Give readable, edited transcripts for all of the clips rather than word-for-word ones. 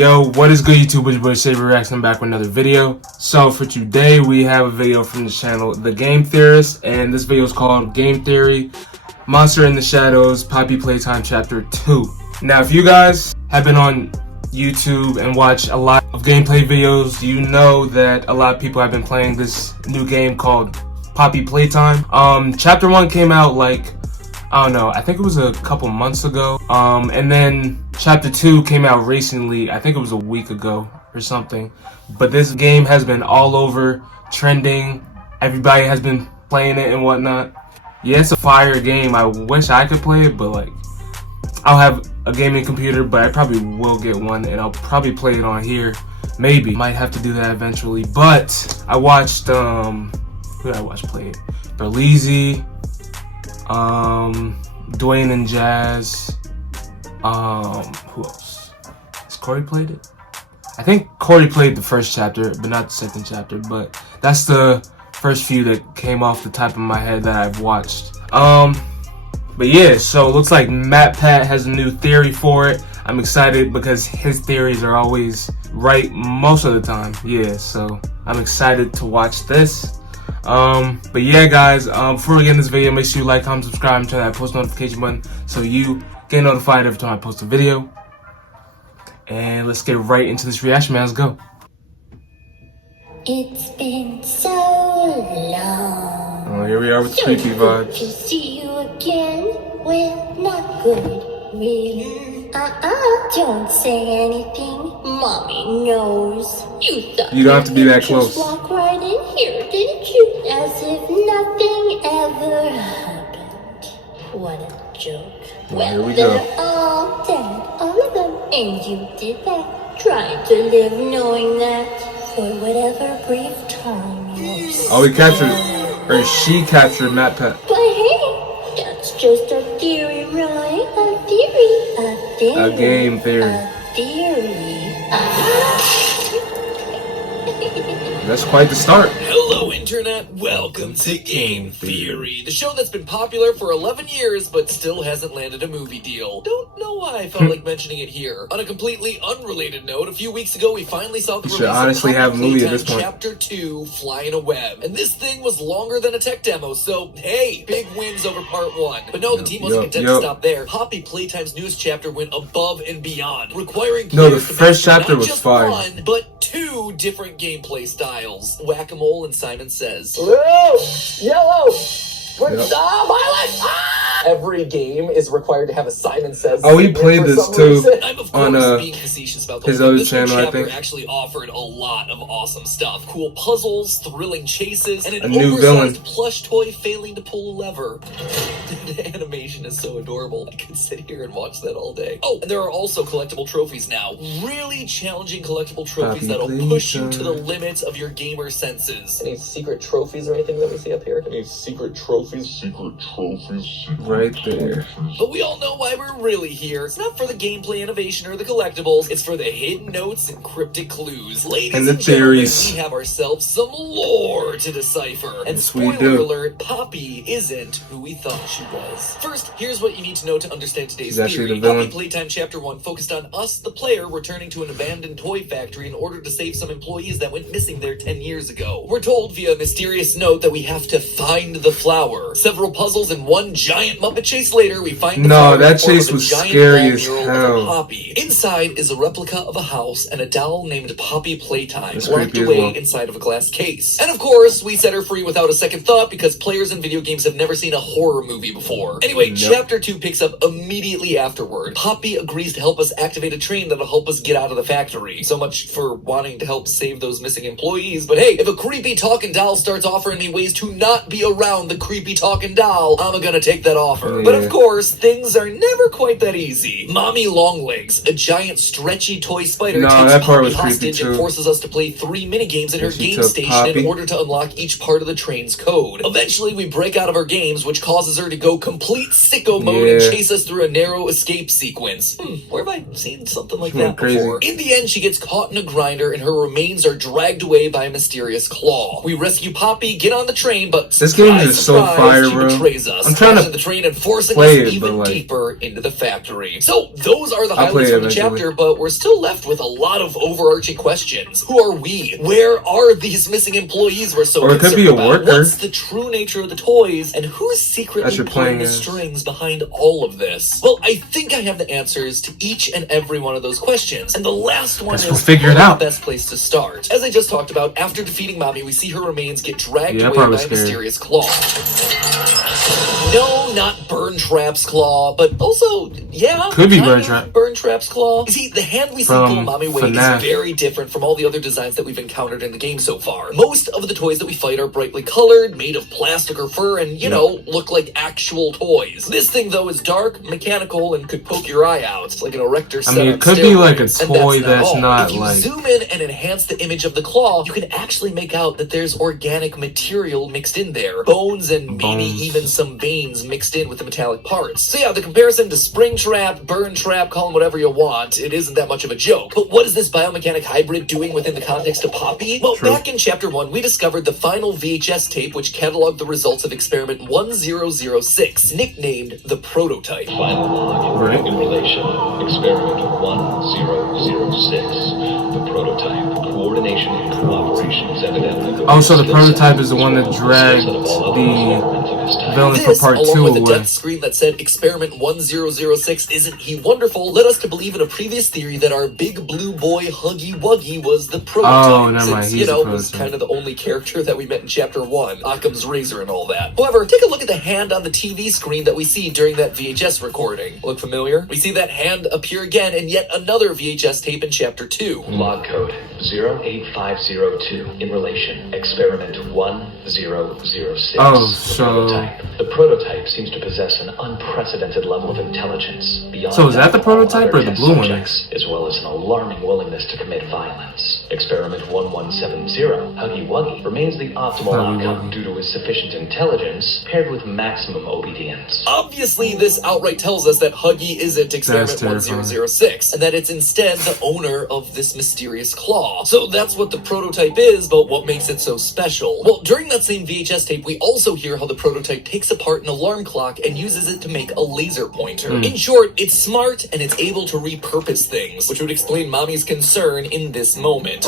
Yo, what is good YouTube? It's your boy SavyReacts. I'm back with another video. So for today we have a video from the channel The Game Theorist, and this video is called Game Theory, Monster in the Shadows, Poppy Playtime Chapter 2. Now if you guys have been on YouTube and watched a lot of gameplay videos, you know that a lot of people have been playing this new game called Poppy Playtime. Chapter 1 came out like, I don't know, I think it was a couple months ago. And then Chapter 2 came out recently, I think it was a week ago or something. But this game has been all over, trending. Everybody has been playing it and whatnot. Yeah, it's a fire game. I wish I could play it, but like, I'll have a gaming computer, but I probably will get one and I'll probably play it on here. Maybe. Might have to do that eventually. But I watched, who did I watch play it? Berleezy, Dwayne and Jazz, who else? Has Corey played it? I think Corey played the first chapter, but not the second chapter, but that's the first few that came off the top of my head that I've watched. But yeah, so it looks like MatPat has a new theory for it. I'm excited because his theories are always right most of the time. Yeah, so I'm excited to watch this. But yeah guys, before we get in this video, make sure you like, comment, subscribe, and turn that post notification button so you get notified every time I post a video. And let's get right into this reaction, man. Let's go. It's been so long. Oh, here we are with So creepy good vibes. to see you again. Well, not good, really. Don't say anything. Mommy knows. You thought You don't have to be that you'd close. just walk right in here, didn't you? As if nothing ever happened. What a joke. Well, here we they're go. all dead, all of them. And you did that. Trying to live knowing that for whatever brief time you're Oh, he captured, or she captured MatPat. But hey, that's just a theory, right? A theory. A game theory. A theory. That's quite the start. Hello Internet, welcome to Game Theory, the show that's been popular for 11 years but still hasn't landed a movie deal. Don't know why I felt like mentioning it here. On a completely unrelated note, a few weeks ago we finally saw the You should release honestly of have a Poppy movie at this Playtime point. Chapter 2, Fly in a Web. And this thing was longer than a tech demo, so hey, big wins over Part 1. But no, the team wasn't content to stop there. Poppy Playtime's newest chapter went above and beyond, requiring No, the players to first master chapter not was just fire. one, but two different gameplay styles. Whack-a-mole and Simon Says. Blue, yellow, Yep. violet. Every game is required to have a Simon Says. Oh, he segment played for this some too. reason. I'm of On, course being facetious about the his whole thing. other This new channel, I chapter think. actually offered a lot of awesome stuff. Cool puzzles, thrilling chases, and A an new oversized villain. plush toy failing to pull a lever. The animation is so adorable. I could sit here and watch that all day. Oh, and there are also collectible trophies now. Really challenging collectible trophies Poppy that'll push you to the Playtime. limits of your gamer senses. Any secret trophies or anything that we see up here? Any secret trophies? Right there. But we all know why we're really here. It's not for the gameplay innovation or the collectibles. It's for the hidden notes and cryptic clues. Ladies And the gentlemen, theories. we have ourselves some lore to decipher. And Yes, we spoiler do. alert, Poppy isn't who we thought she was. First, here's what you need to know to understand today's She's actually theory. the villain. Poppy Playtime Chapter 1 focused on us, the player, returning to an abandoned toy factory in order to save some employees that went missing there 10 years ago. We're told via a mysterious note that we have to find the flower. Several puzzles and one giant Muppet chase later, we find the No, flower in that the form chase of a was giant scary wall as mural of a hell. Poppy. Inside is a replica of a house and a doll named Poppy Playtime, That's locked creepy as away well. inside of a glass case. And of course, we set her free without a second thought because players in video games have never seen a horror movie before. Anyway, Nope. Chapter 2 picks up immediately afterward. Poppy agrees to help us activate a train that'll help us get out of the factory. So much for wanting to help save those missing employees, but hey, if a creepy talking doll starts offering me ways to not be around the creepy talking doll, I'm gonna take that offer. Yeah. But of course, things are never quite that easy. Mommy Longlegs, a giant stretchy toy spider, No, takes that part Poppy was creepy hostage and too. forces us to play 3 minigames in her And she game took station Poppy. in order to unlock each part of the train's code. Eventually, we break out of our games, which causes her to go complete sicko mode and Yeah. chase us through a narrow escape sequence. Where have I seen something like She went that crazy. before? In the end, she gets caught in a grinder and her remains are dragged away by a mysterious claw. We rescue Poppy, get on the train, but This game is surprise, so surprise, fire, she bro. betrays us. I'm trying to Smashing the train train and forcing play us it, even but, like, deeper into the factory. So those are the I'll play highlights it from the eventually. chapter, but we're still left with a lot of overarching questions. Who are we? Where are these missing employees we're so Or it could be concerned a about? worker. What's the true nature of the toys, and who's That secretly you're pulling playing the as. strings behind all of this? Well, I think I have the answers to each and every one of those questions, and the last one Guess we'll is figure it probably out. the best place to start. As I just talked about, after defeating Mommy, we see her remains get dragged Yeah, I'm away probably by a scared. mysterious claw. No, not Burn Trap's claw, but also, yeah, Could be kind Burn of Trap. Burn Trap's claw. You see, the hand we see From pull Mommy away FNAF. is very different from all the other designs that we've encountered in the game so far. Most of the toys that we fight are brightly colored, made of plastic or fur, and, you know, look like actual toys. This thing, though, is dark, mechanical, and could poke your eye out. It's like an erector set I mean, on it could be like a steroids. And toy that's all. not If you like. zoom in and enhance the image of the claw, you can actually make out that there's organic material mixed in there. Bones and maybe Bones. even some veins mixed in with the metallic parts. So yeah, the comparison to Spring Trap, Burn Trap, call them whatever you want, it isn't that much of a joke. But what is this biomechanic hybrid doing within the context of Poppy? Well, True. back in Chapter 1, we discovered the final VHS tape which cataloged the results of Experiment 1006, nicknamed the Prototype. Final log Right. in relation. Experiment 1006. The prototype. Coordination and cooperation is evidently. Oh, so the prototype is the one that dragged the villain for This, part along 2 with the away. death screen that said Experiment 1006 isn't he wonderful, led us to believe in a previous theory that our big blue boy Huggy Wuggy was the prototype. Oh, never mind, Since, he's you the know, was prototype. kind of the only character that we met in Chapter 1, Occam's razor and all that. However, take a look at the hand on the TV screen that we see during that VHS recording. Look familiar? We see that hand appear again in yet another VHS tape in Chapter 2. Log code 08502 in relation. Experiment 1006. Oh, The so- prototype. The prototype seems to possess an unprecedented level of intelligence beyond. So is that the all prototype other or the test blue one? subjects, as well as an alarming willingness to commit violence. Experiment 1170, Huggy Wuggy, remains the optimal Huggy outcome Wuggy. due to his sufficient intelligence paired with maximum obedience. Obviously, this outright tells us that Huggy isn't Experiment terrifying. 1006, and that it's instead the owner of this mysterious claw. So that's what the prototype is, but what makes it so special? Well, during that same VHS tape, we also hear how the prototype takes apart an alarm clock and uses it to make a laser pointer. In short, it's smart and it's able to repurpose things, which would explain Mommy's concern in this moment.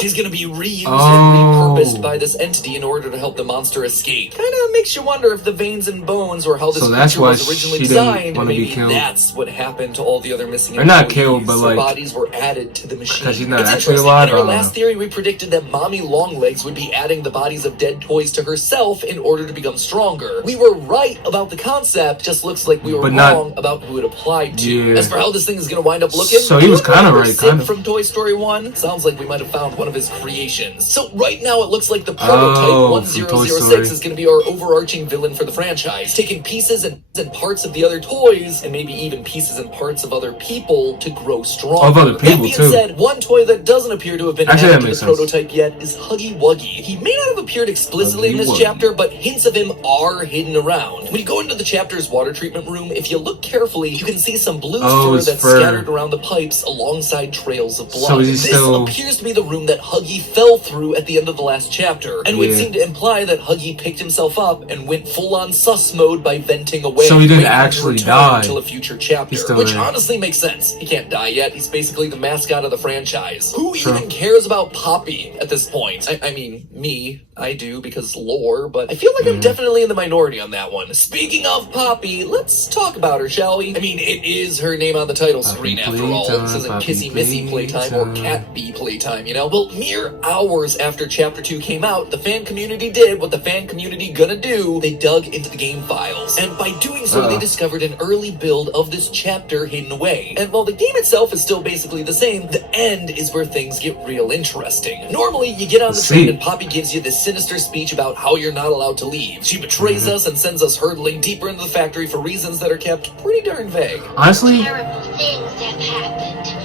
She's gonna be reused and repurposed by this entity in order to help the monster escape. Kinda makes you wonder if the veins and bones were how this So that's creature why was originally she didn't designed. wanna be Maybe killed. that's what happened to all the other missing Or not employees. killed, but, Their like, bodies were added to the machine. 'cause she's not It's actually interesting. alive, In I our don't last know. theory, we predicted that Mommy Longlegs would be adding the bodies of dead toys to herself in order to become stronger. We were right about the concept, just looks like we were But not- wrong about who it applied to. Yeah. As for how this thing is gonna wind up looking, So he was you kinda remember right, Sid kind of. from Toy Story 1? Sounds like we might have found one of his creations. So right now it looks like the prototype Oh, from Toy 1006 Story. is going to be our overarching villain for the franchise, taking pieces and parts of the other toys, and maybe even pieces and parts of other people to grow stronger. Of other people, That being too. said, one toy that doesn't appear to have been Actually, that added to makes the sense. prototype yet is Huggy Wuggy. He may not have appeared explicitly in Huggy this Wuggy. chapter, but hints of him are hidden around. When you go into the chapter's water treatment room, if you look carefully, you can see some blue Oh, fur his that's fur. scattered around the pipes alongside trails of blood. So is he This still- appears to be the room that Huggy fell through at the end of the last chapter, and would Yeah. seem to imply that Huggy picked himself up and went full-on sus mode by venting away. So he didn't waiting to actually return die. until a future chapter, He's still which there. honestly makes sense. He can't die yet. He's basically the mascot of the franchise. Who True. even cares about Poppy at this point? I mean, me. I do because lore, but I feel like I'm definitely in the minority on that one. Speaking of Poppy, let's talk about her, shall we? I mean, it is her name on the title screen after all. This isn't Poppy Kissy Missy Playtime or Cat Bee Playtime, you know? Well, mere hours after Chapter 2 came out, the fan community did what the fan community gonna do. They dug into the game files. And by doing so, they discovered an early build of this chapter hidden away. And while the game itself is still basically the same, the end is where things get real interesting. Normally, you get on the train and Poppy gives you this sinister speech about how you're not allowed to leave. She betrays us and sends us hurtling deeper into the factory for reasons that are kept pretty darn vague. Honestly, Terrible things have happened.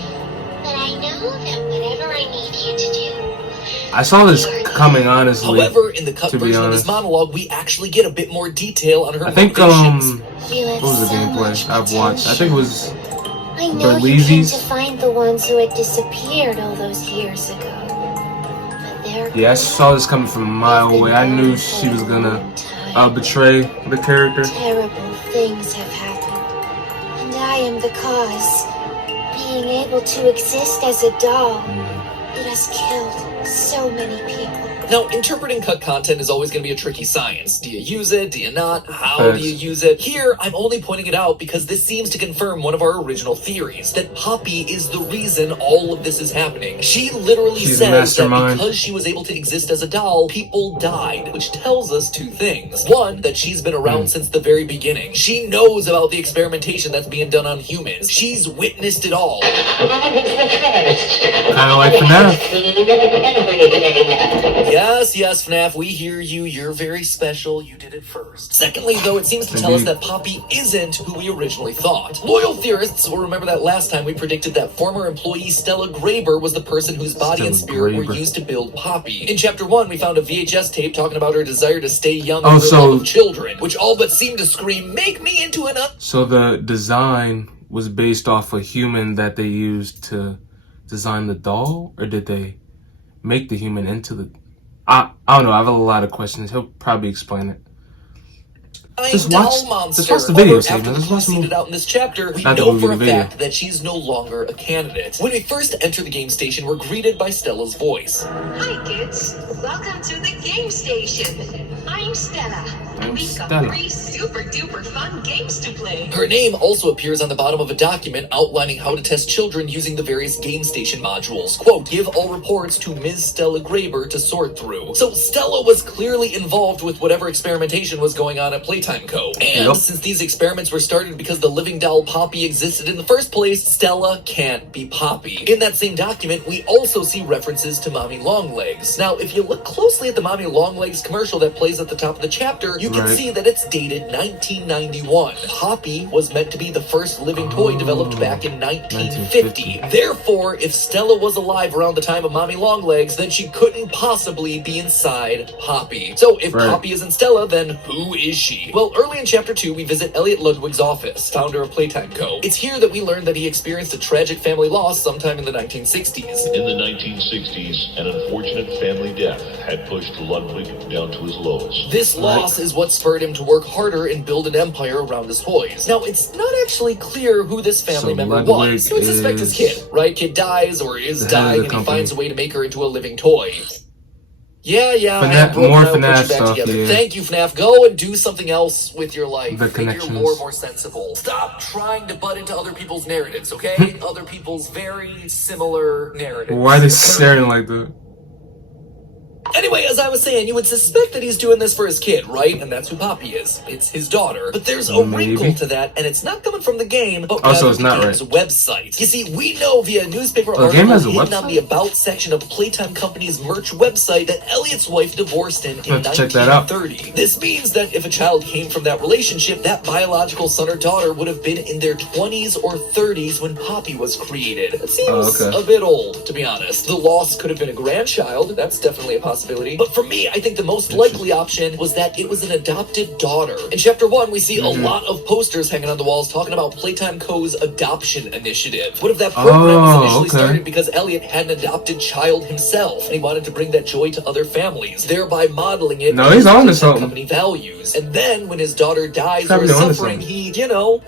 But I know that whatever I need you to do, I saw this coming, honestly. However, in the cut to be version of this honest. monologue, we actually get a bit more detail on her I think, motivations. you have what was the so much gameplay I've watched? I think it was I know you came Belize's. to find the ones who had disappeared all those years ago. But there Yeah, I saw this coming from a mile away. I knew she was gonna betray the character. Terrible things have happened, and I am the cause. Being able to exist as a doll, it has killed so many people. Now, interpreting cut content is always going to be a tricky science. Do you use it? Do you not? How do you use it? Here, I'm only pointing it out because this seems to confirm one of our original theories, that Poppy is the reason all of this is happening. She literally says that because she was able to exist as a doll, people died, which tells us two things. One, that she's been around since the very beginning. She knows about the experimentation that's being done on humans. She's witnessed it all. Kind of like FNAF. Yes, FNAF, we hear you. You're very special. You did it first. Secondly, though, it seems to tell us that Poppy isn't who we originally thought. Loyal theorists will remember that last time we predicted that former employee Stella Graber was the person whose body and spirit were used to build Poppy. In Chapter 1, we found a VHS tape talking about her desire to stay young and her love of children, which all but seemed to scream, "Make me into an..." So the design was based off a human that they used to design the doll? Or did they make the human into the... I don't know. I have a lot of questions. He'll probably explain it. Just watch the video, After the clue seeded out in this chapter, we know for a fact that she's no longer a candidate. When we first enter the game station, we're greeted by Stella's voice. Hi kids, welcome to the game station. I'm Stella. We've got 3 super duper fun games to play. Her name also appears on the bottom of a document outlining how to test children using the various game station modules. Quote, give all reports to Ms. Stella Graber to sort through. So Stella was clearly involved with whatever experimentation was going on at Playtime Co. And since these experiments were started because the living doll Poppy existed in the first place, Stella can't be Poppy. In that same document, we also see references to Mommy Longlegs. Now, if you look closely at the Mommy Longlegs commercial that plays at the top of the chapter, you can see that it's dated 1991. Poppy was meant to be the first living toy developed back in 1950. Therefore, if Stella was alive around the time of Mommy Longlegs, then she couldn't possibly be inside Poppy. So if Poppy isn't Stella, then who is she? Well, early in Chapter 2, we visit Elliot Ludwig's office, founder of Playtime Co. It's here that we learn that he experienced a tragic family loss sometime in the 1960s. In the 1960s, an unfortunate family death had pushed Ludwig down to his lowest. This loss is what spurred him to work harder and build an empire around his toys. Now, it's not actually clear who this family member was. You would suspect his kid, right? Kid dies or is dying and he finds a way to make her into a living toy. Yeah, FNAF, more FNAF stuff, Thank you, FNAF. Go and do something else with your life. The Make your lore more sensible. Stop trying to butt into other people's narratives, okay? Other people's very similar narratives. Why are they staring like that? Anyway, as I was saying, you would suspect that he's doing this for his kid, right? And that's who Poppy is. It's his daughter. But there's a wrinkle to that, and it's not coming from the game, but rather the game's website. You see, we know via a newspaper article hidden on the About section of Playtime Company's merch website that Elliot's wife divorced in 1930. This means that if a child came from that relationship, that biological son or daughter would have been in their 20s or 30s when Poppy was created. It seems a bit old, to be honest. The loss could have been a grandchild. That's definitely a possibility. But for me, I think the most likely option was that it was an adopted daughter. In Chapter 1, we see a lot of posters hanging on the walls talking about Playtime Co.'s adoption initiative. What if that program was initially started because Elliot had an adopted child himself, and he wanted to bring that joy to other families, thereby modeling it he's on to something. Company values. And then, when his daughter dies or is suffering, he,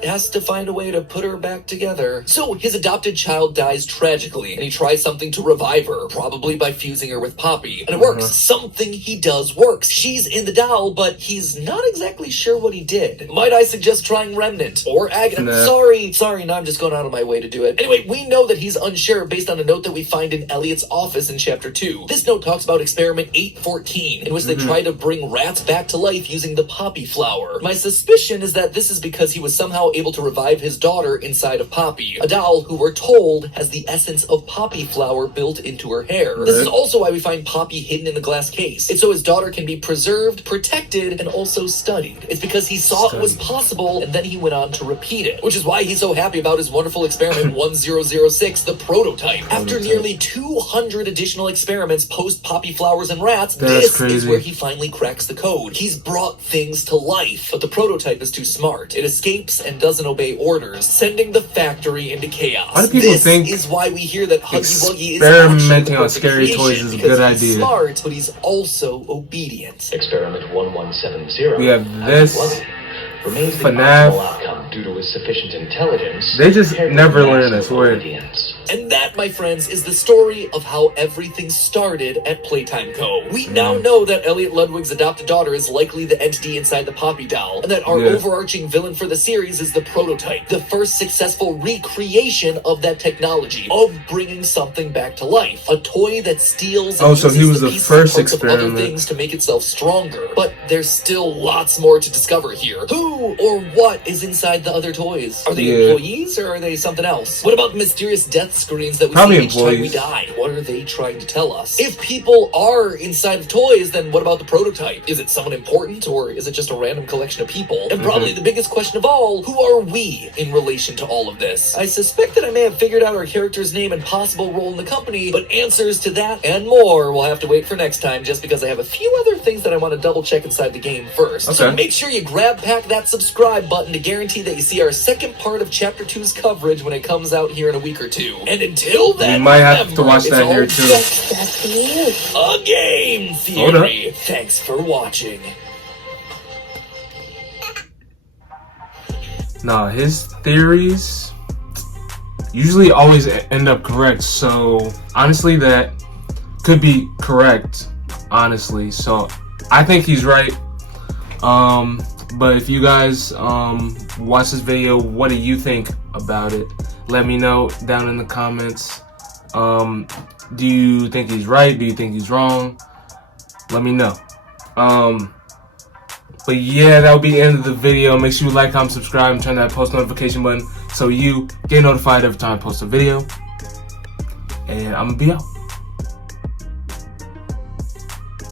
has to find a way to put her back together. So, his adopted child dies tragically, and he tries something to revive her, probably by fusing her with Poppy. And it works. Something he does works. She's in the doll, but he's not exactly sure what he did. Might I suggest trying Remnant or Agate? Sorry, now I'm just going out of my way to do it. Anyway, we know that he's unsure based on a note that we find in Elliot's office in Chapter 2. This note talks about Experiment 814, in which they try to bring rats back to life using the poppy flower. My suspicion is that this is because he was somehow able to revive his daughter inside of Poppy, a doll who we're told has the essence of poppy flower built into her hair. This is also why we find Poppy hidden in the glass case. It's so his daughter can be preserved, protected, and also studied. It's because he saw it was possible, and then he went on to repeat it, which is why he's so happy about his wonderful experiment 1006, the prototype. After nearly 200 additional experiments post poppy flowers and rats, this is where he finally cracks the code. He's brought things to life, but the prototype is too smart. It escapes and doesn't obey orders, sending the factory into chaos. Why do people think is why we hear that Huggy Wuggy is experimenting on scary toys is a good idea? Smart intelligent, but he's also obedient. Experiment 1170. We have this. Huggy Wuggy remains the FNAF. optimal outcome due to his sufficient intelligence. They just paired with never learn massive this word. obedience. And that, my friends, is the story of how everything started at Playtime Co. We now know that Elliot Ludwig's adopted daughter is likely the entity inside the Poppy doll, and that our overarching villain for the series is the prototype, the first successful recreation of that technology, of bringing something back to life. A toy that steals and so he uses was the the pieces first and parts of other experiment. things to make itself stronger. But there's still lots more to discover here. Who or what is inside the other toys? Are they employees or are they something else? What about the mysterious death screens that we Probably see each time we employees. die? What are they trying to tell us? If people are inside of toys, then what about the prototype? Is it someone important or is it just a random collection of people? And probably the biggest question of all, who are we in relation to all of this? I suspect that I may have figured out our character's name and possible role in the company, but answers to that and more will have to wait for next time, just because I have a few other things that I want to double check inside the game first. So make sure you grab pack that subscribe button to guarantee that you see our second part of Chapter 2's coverage when it comes out here in a week or two. And until then, We might have to watch that here too. A game theory. Thanks for watching. Nah, his theories usually always end up correct. So honestly, that could be correct. Honestly, so I think he's right. But if you guys watch this video, what do you think about it? Let me know down in the comments. Do you think he's right? Do you think he's wrong? Let me know. But yeah, that'll be the end of the video. Make sure you like, comment, subscribe, and turn that post notification button so you get notified every time I post a video. And I'm gonna be out.